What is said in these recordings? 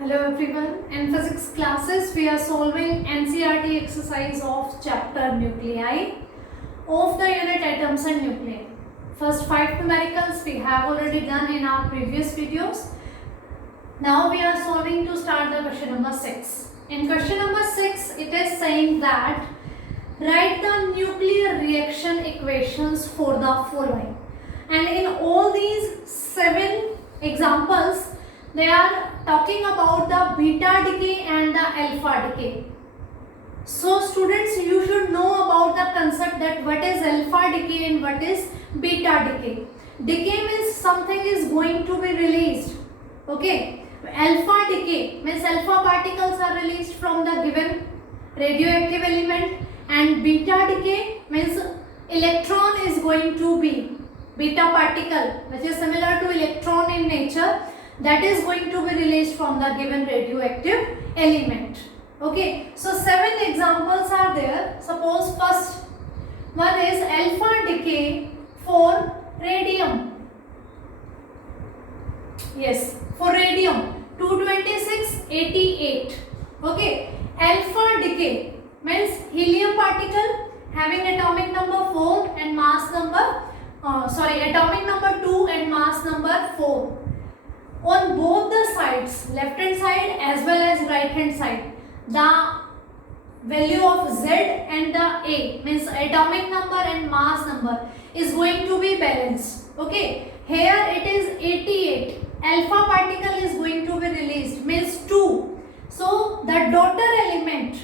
Hello everyone. In physics classes, we are solving NCERT exercise of chapter nuclei of the unit atoms and nuclei. First 5 numericals we have already done in our previous videos. Now we are solving to start the question number 6. In question number 6, it is saying that write the nuclear reaction equations for the following. And in all these 7 examples, they are talking about the beta decay and the alpha decay. So students, you should know about the concept that what is alpha decay and what is beta decay. Decay means something is going to be released. Okay. Alpha decay means alpha particles are released from the given radioactive element, and beta decay means electron is going to be beta particle, which is similar to electron in nature, that is going to be released from the given radioactive element. Okay, so 7 examples are there. Suppose first one is alpha decay for radium. Yes, for radium 22688. Okay, alpha decay means helium particle having atomic number 4 and mass number atomic number 2 and mass number 4. On both the sides, left hand side as well as right hand side, the value of Z and the A means atomic number and mass number is going to be balanced. Okay, here it is 88. Alpha particle is going to be released, means 2. So the daughter element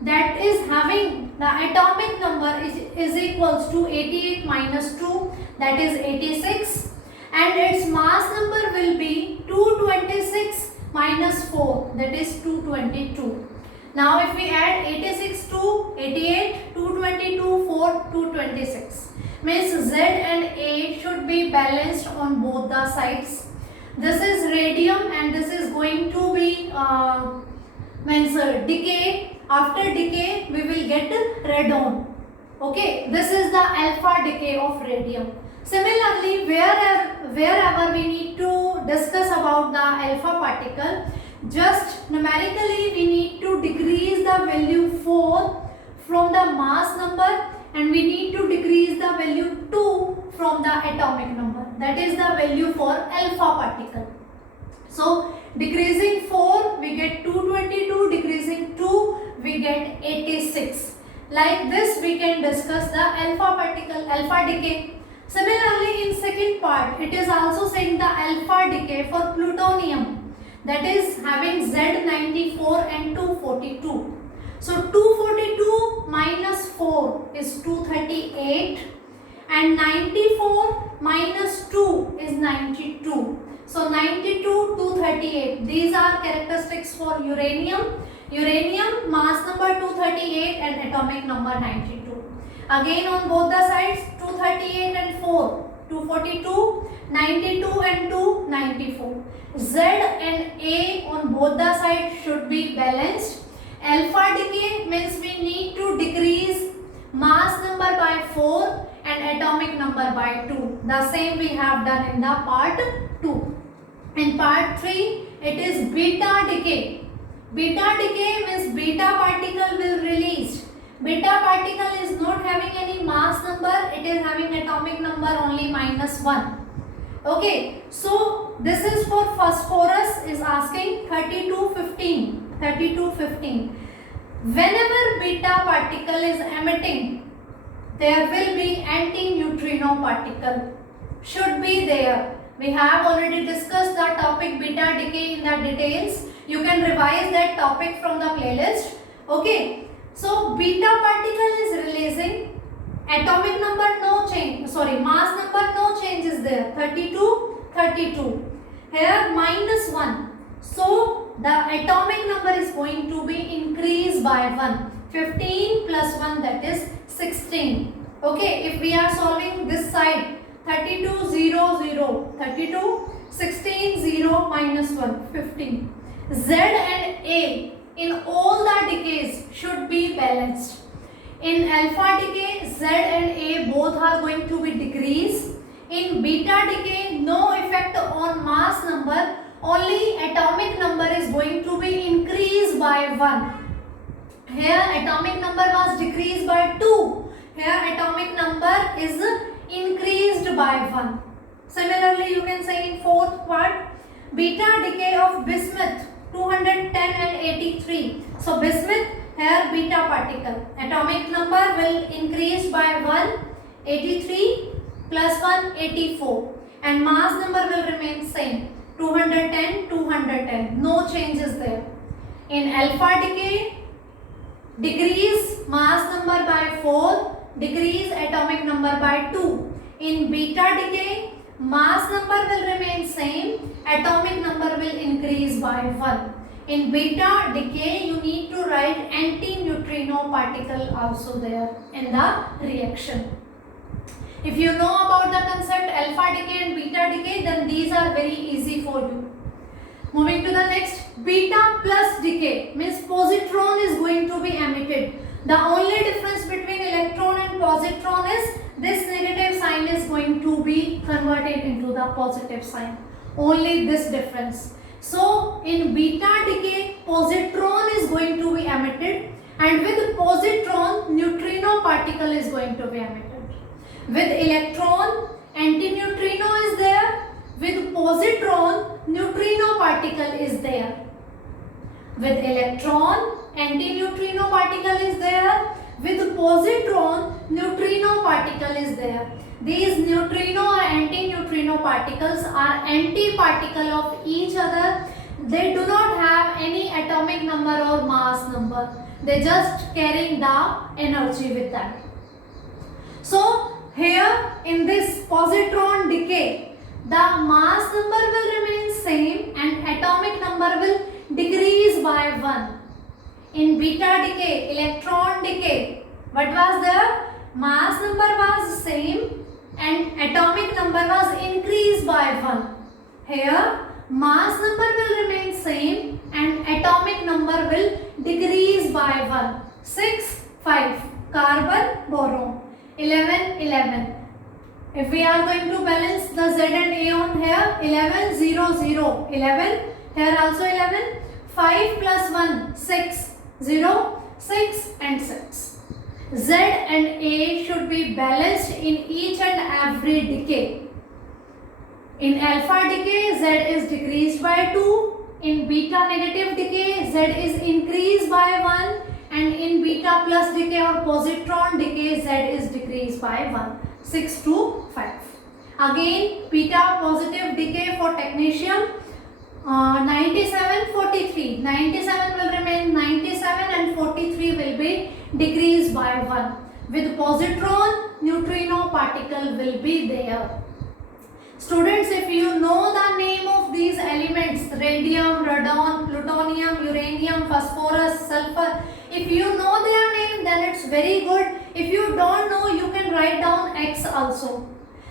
that is having the atomic number is equals to 88 minus 2, that is 86. And its mass number will be 226 minus 4, that is 222. Now if we add 86 to 88, 222, 4, 226. Means Z and A should be balanced on both the sides. This is radium and this is going to be decay. After decay we will get radon. Okay, this is the alpha decay of radium. Similarly, wherever we need to discuss about the alpha particle, just numerically we need to decrease the value 4 from the mass number, and we need to decrease the value 2 from the atomic number. That is the value for alpha particle. So decreasing 4 we get 222, decreasing 2 we get 86. Like this we can discuss the alpha particle, alpha decay. Similarly, in second part, it is also saying the alpha decay for plutonium, that is having Z94 and 242. So 242 minus 4 is 238 and 94 minus 2 is 92. So 92, 238. These are characteristics for uranium. Uranium mass number 238 and atomic number 92. Again on both the sides, 238 and 4, 242, 92 and 2, 94. Z and A on both the sides should be balanced. Alpha decay means we need to decrease mass number by 4 and atomic number by 2. The same we have done in the part 2. In part 3, it is beta decay. Beta decay means beta particle will release. Beta particle is not having any mass number, it is having atomic number only minus 1. Okay, so this is for phosphorus is asking 3215. 3215. Whenever beta particle is emitting, there will be anti-neutrino particle. Should be there. We have already discussed the topic beta decay in the details. You can revise that topic from the playlist. Okay. So beta particle is releasing, atomic number no change, mass number no change is there, 32, 32. Here minus 1. So the atomic number is going to be increased by 1. 15 plus 1, that is 16. Okay, if we are solving this side, 32, 0, 0, 32, 16, 0, minus 1, 15. Z and A in all the decays should be balanced. In alpha decay, Z and A both are going to be decreased. In beta decay, no effect on mass number, only atomic number is going to be increased by 1. Here atomic number was decreased by 2. Here atomic number is increased by 1. Similarly, you can say in fourth part, beta decay of bismuth 210 and 83. So bismuth, here beta particle. Atomic number will increase by 1, 83 plus 1, 84. And mass number will remain same, 210, 210. No changes there. In alpha decay, decrease mass number by 4, decrease atomic number by 2. In beta decay, mass number will remain same, atomic number will increase by 1. In beta decay, you need to write anti-neutrino particle also there in the reaction. If you know about the concept alpha decay and beta decay, then these are very easy for you. Moving to the next, beta plus decay means positron is going to be emitted. The only difference between electron and positron is this negative sign is going to be converted into the positive sign. Only this difference. So in beta decay, positron is going to be emitted, and with positron, neutrino particle is going to be emitted. With electron, antineutrino is there. With positron, neutrino particle is there. With electron, antineutrino particle is there. With positron, neutrino particle is there. These neutrino or antineutrino particles are antiparticle of each other. They do not have any atomic number or mass number. They just carrying the energy with them. So here in this positron decay, the mass number will remain same and atomic number will decrease by 1. In beta decay, electron decay, what was there? Mass number was same and atomic number was increased by 1. Here mass number will remain same and atomic number will decrease by 1. 6, 5, carbon, boron. 11, 11. If we are going to balance the Z and A on here, 11, 0, 0, 11. Here also 11. 5 plus 1, 6, 0, 6 and 6. Z and A should be balanced in each and every decay. In alpha decay, Z is decreased by 2. In beta negative decay, Z is increased by 1. And in beta plus decay or positron decay, Z is decreased by 1. 6 to 5. Again, beta positive decay for technetium, 97, 43. 97 will remain 97 and 43 will be decreased by 1. With positron, neutrino particle will be there. Students, if you know the name of these elements, radium, radon, plutonium, uranium, phosphorus, sulfur, if you know their name, then it's very good. If you don't know, you can write down X also.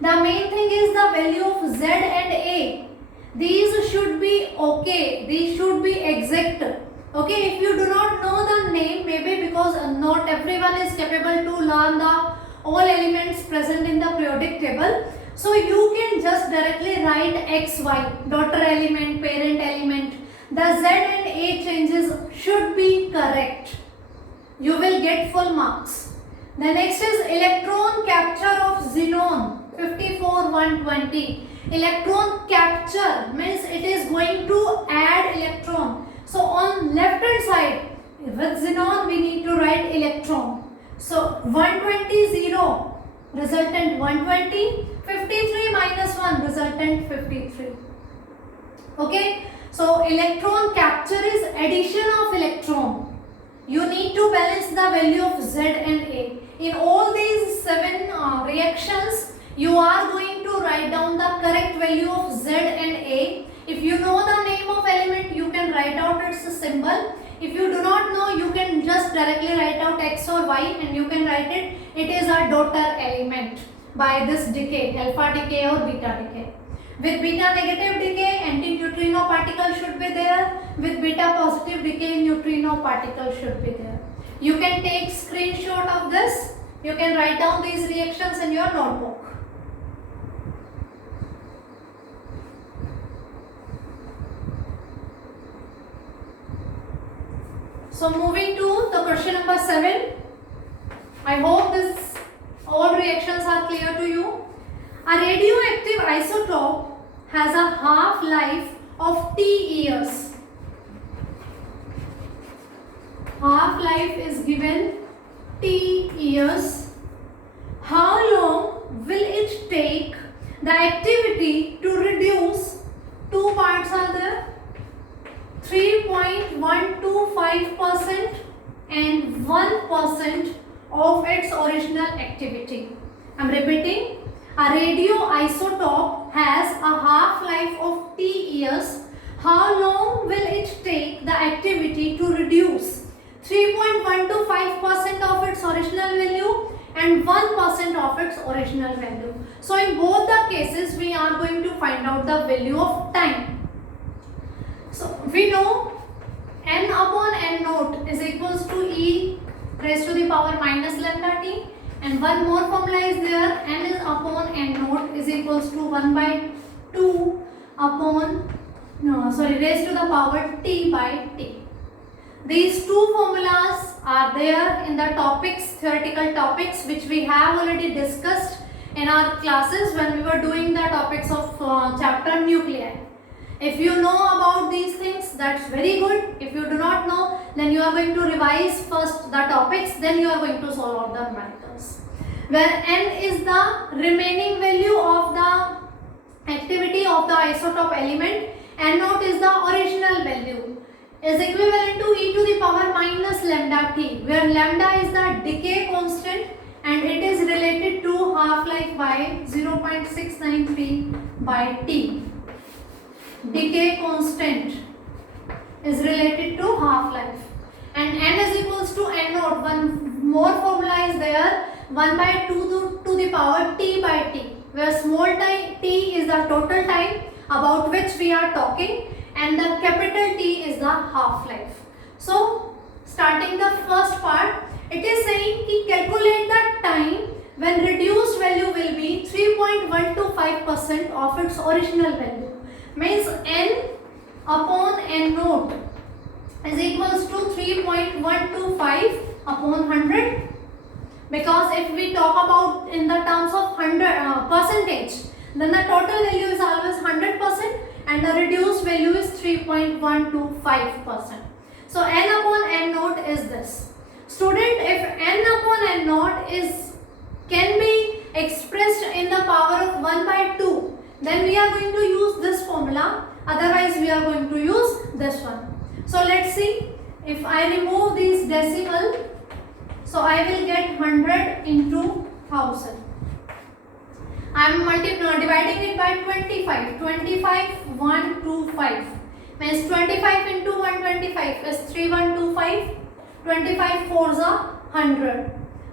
The main thing is the value of Z and A. These should be okay. These should be exact. Okay, if you do not know the name, maybe because not everyone is capable to learn the all elements present in the periodic table. So you can just directly write XY, daughter element, parent element. The Z and A changes should be correct. You will get full marks. The next is electron capture of xenon, 54-120. Electron capture means it is going to add electron. So on left hand side, with xenon we need to write electron. So 120, 0, resultant 120, 53 minus 1, resultant 53. Okay, so electron capture is addition of electron. You need to balance the value of Z and A. In all these 7 reactions, you are going to write down the correct value of Z and A. If you know the name of element, you can write out its symbol. If you do not know, you can just directly write out X or Y and you can write it. It is a daughter element by this decay, alpha decay or beta decay. With beta negative decay, antineutrino particle should be there. With beta positive decay, neutrino particle should be there. You can take screenshot of this. You can write down these reactions in your notebook. So moving to the question number 7. I hope this all reactions are clear to you. A radioactive isotope has a half-life of T years. Half-life is given T years. How long will it take the activity to reduce? Two parts are there, 3.125% and 1% of its original activity. I am repeating, a radioisotope has a half-life of T years. How long will it take the activity to reduce? 3.125% of its original value and 1% of its original value. So in both the cases we are going to find out the value of time. So we know n upon n naught is equals to e raised to the power minus lambda t, and one more formula is there, n is upon n naught is equals to 1 by 2 upon raised to the power t by t. These two formulas are there in the topics, theoretical topics, which we have already discussed in our classes when we were doing the topics of chapter nuclei. If you know about these things, that's very good. If you do not know, then you are going to revise first the topics, then you are going to solve out the numericals. Where n is the remaining value of the activity of the isotope element, n naught is the original value, is equivalent to e to the power minus lambda t, where lambda is the decay constant and it is related to half-life by 0.693 by t. Decay constant is related to half-life, and n is equals to n naught. One more formula is there, 1 by 2 to the power t by t, where small t is the total time about which we are talking and the capital T is the half-life. So starting the first part, it is saying कि calculate the time when reduced value will be 3.125% of its original value. Means n upon n naught is equals to 3.125 upon 100. Because if we talk about in the terms of 100 percentage, then the total value is always 100% and the reduced value is 3.125%. So n upon n naught is this. Student, if n upon n naught can be expressed in the power of 1 by 2, then we are going to use this formula, otherwise we are going to use this one. So let's see, if I remove these decimal, so I will get 100 into 1000. I am dividing it by 25. 125 means 25 into 125 is 3125. 25 fours are 100.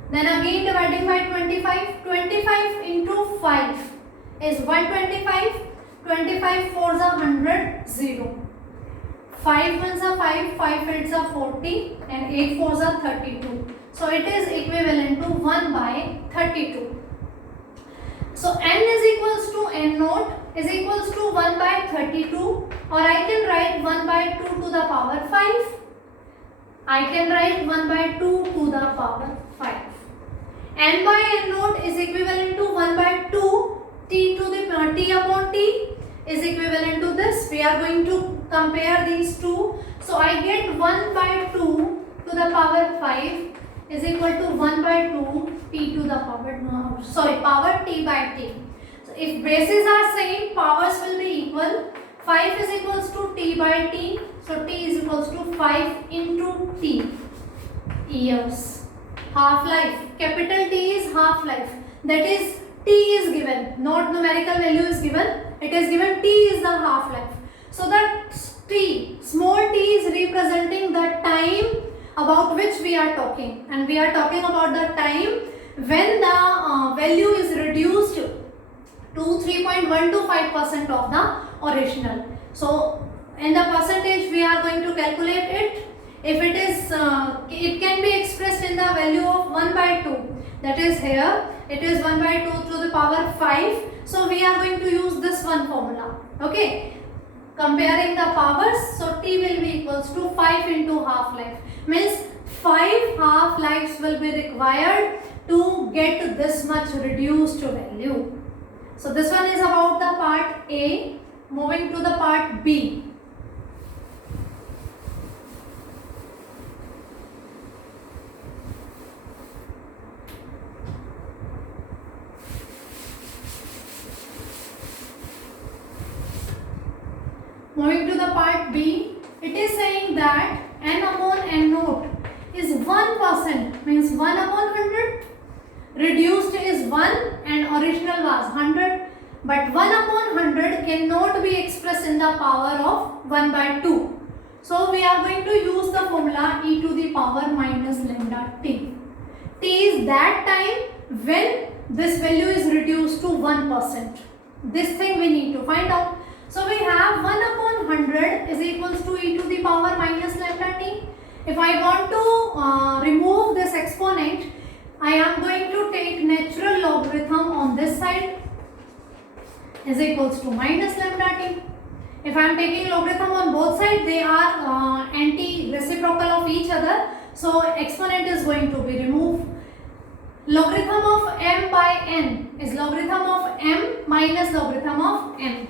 Then again dividing by 25. 25 into 5 is 125. 25 fours are 100. 0. 5 ones are 5. 5 eights are 40 and 8 fours are 32. So it is equivalent to 1 by 32. So n is equals to n naught is equals to 1 by 32, or I can write 1 by 2 to the power 5. I can write 1 by 2 to the power 5. N by n naught is equivalent to 1 by 2 t to the t upon t is equivalent to this. We are going to compare these two. So I get 1 by 2 to the power 5 is equal to 1 by 2 t to the power power t by t. So if bases are same, powers will be equal. 5 is equals to t by t, so t is equals to 5 into t years. Half-life, capital T is half-life, that is t is given, not numerical value is given, it is given t is the half-life. So that t, small t is representing the time about which we are talking, and we are talking about the time when the value is reduced to 3.125% of the original. So in the percentage we are going to calculate it. If it is, it can be expressed in the value of 1 by 2. That is here, it is 1 by 2 to the power 5. So we are going to use this one formula. Okay. comparing the powers, so T will be equals to 5 into half-life. Means 5 half-lives will be required to get this much reduced value. So this one is about the part A. Moving to the part B. Moving to the part B, it is saying that n upon n naught is 1%, means 1 upon 100. Reduced is 1 and original was 100. But 1 upon 100 cannot be expressed in the power of 1 by 2. So we are going to use the formula e to the power minus lambda t. T is that time when this value is reduced to 1%. This thing we need to find out. So we have 1 upon 100 is equals to e to the power minus lambda t. If I want to remove this exponent, I am going to take natural logarithm on this side is equals to minus lambda t. If I am taking logarithm on both sides, they are anti-reciprocal of each other. So exponent is going to be removed. Logarithm of m by n is logarithm of m minus logarithm of n.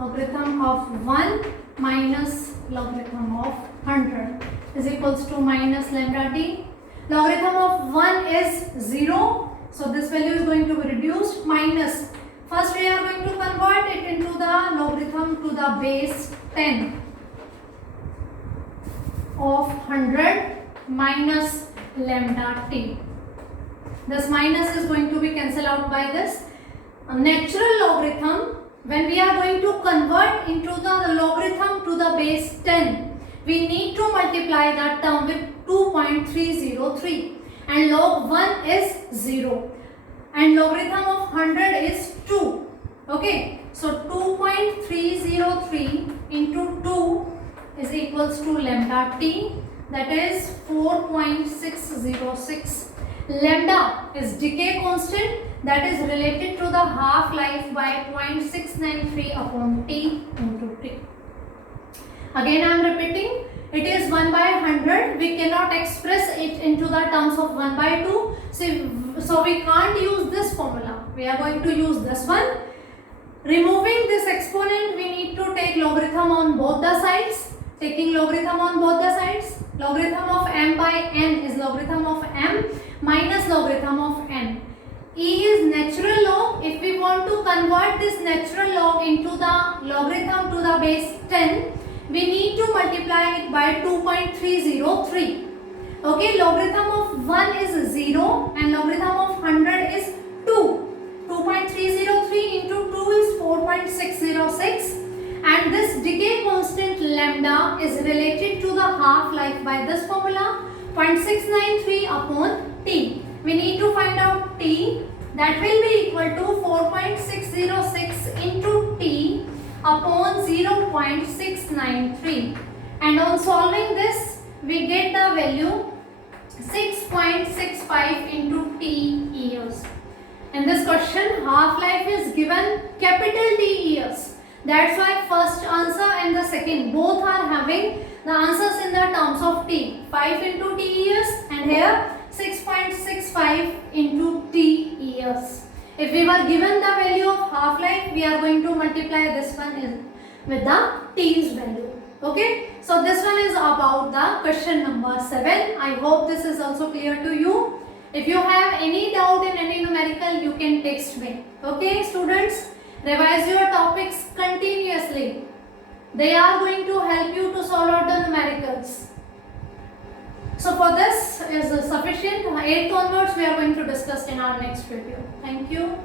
Logarithm of 1 minus logarithm of 100 is equals to minus lambda t. Logarithm of 1 is 0. So this value is going to be reduced minus. First we are going to convert it into the logarithm to the base 10 of 100 minus lambda t. This minus is going to be cancelled out by this. A natural logarithm, when we are going to convert into the logarithm to the base 10, we need to multiply that term with 2.303 and log 1 is 0 and logarithm of 100 is 2. Okay, so 2.303 into 2 is equals to lambda t, that is 4.606. Lambda is decay constant, that is related to the half-life by 0.693 upon t into t. Again I am repeating, it is 1 by 100. We cannot express it into the terms of 1 by 2. So we can't use this formula. We are going to use this one. Removing this exponent, we need to take logarithm on both the sides. Taking logarithm on both the sides, logarithm of m by n is logarithm of m minus logarithm of n. E is natural log. If we want to convert this natural log into the logarithm to the base 10, we need to multiply it by 2.303. Okay, logarithm of 1 is 0 and logarithm of 100 is 2. 2.303 into 2 is 4.606 and this decay constant lambda is related to the half-life by this formula 0.693 upon t. We need to find out t, that will be equal to 4.606 into t upon 0.693 and on solving this we get the value 6.65 into t years. In this question half-life is given capital T years. That's why first answer and the second both are having the answers in the terms of t. 5 into t years and here 6.65 into t years. If we were given the value of half-life, we are going to multiply this one with the t's value. Okay, so this one is about the question number 7. I hope this is also clear to you. If you have any doubt in any numerical, you can text me. Okay, students, revise your topics continuously. They are going to help you to solve out the numericals. So for this is sufficient. 8th onwards we are going to discuss in our next video. Thank you.